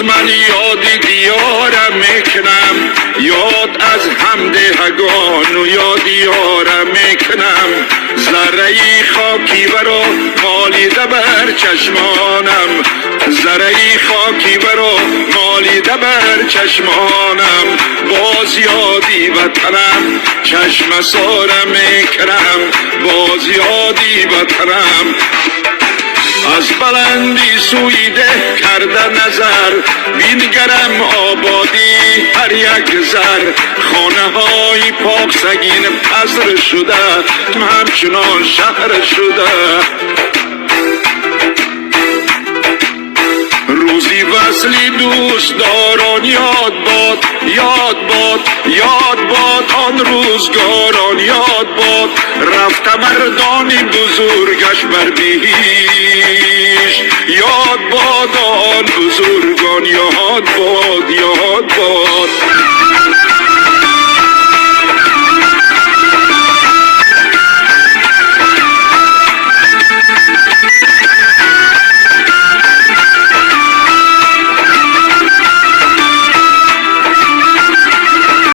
باز من یاد دیارم میکنم، یاد از همدهگان و یاد یارم میکنم. ذره خاکی برا مالیده بر چشمانم، ذره خاکی برا مالیده بر چشمانم. باز یادی وطنم چشم سارم میکنم، باز یادی وطنم. از بلندی سویده کرده نظر، بینگرم آبادی هر یک زر. خانه های پاک سگین پسر شده، همچنان شهر شده. روزی وصلی دوست داران یاد باد، یاد باد، یاد باد. آن روزگاران یاد باد، رفت مردانی بزرگش بر بیش. یاد باد